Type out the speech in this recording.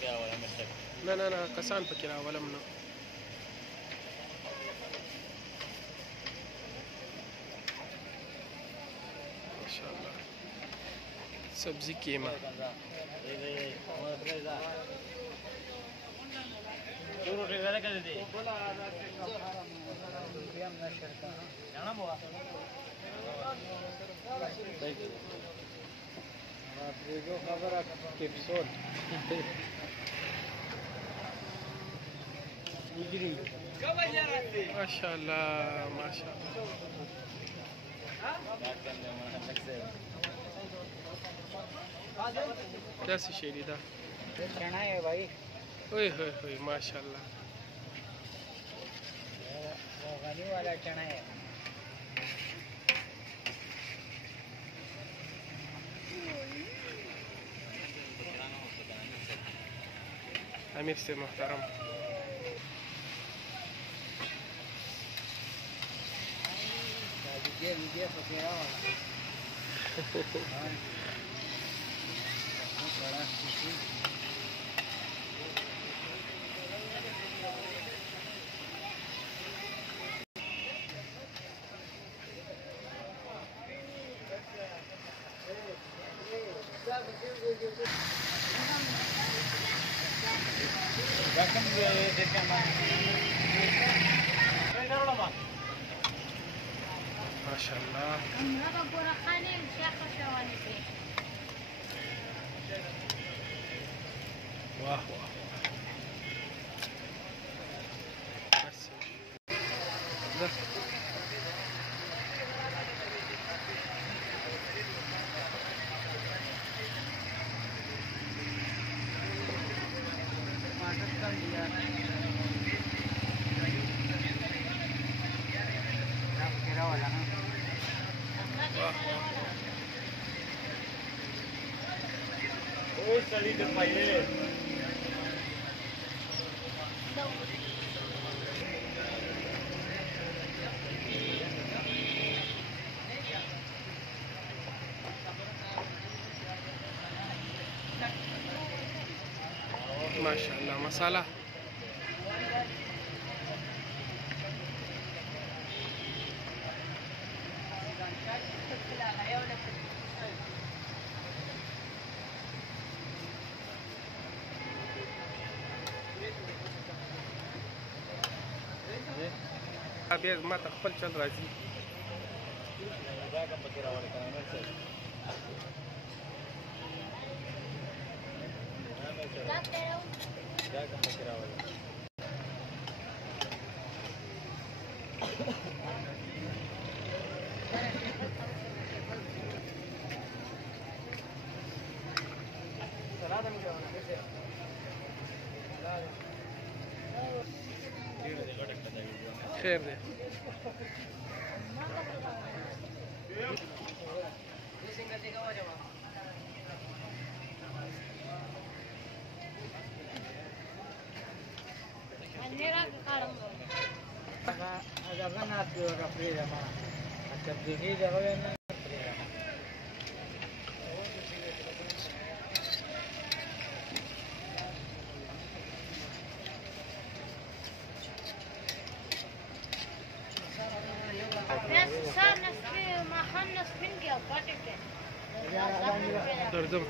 نه کسان پکې راولم نو ماشاءالله سبزی کیما ماشاءالله داسې شی دی دا चना है भाई ओए होए होए माशाल्लाह रोगानी वाला चना है अमीर से मोहतरम वीडियो फकीरा वाला बड़ा खुशी माशाल्लाह वाह वाह salí del país. माशाल्लाह मसाला بیا ما ته خپل چل راځي خیر دی دردم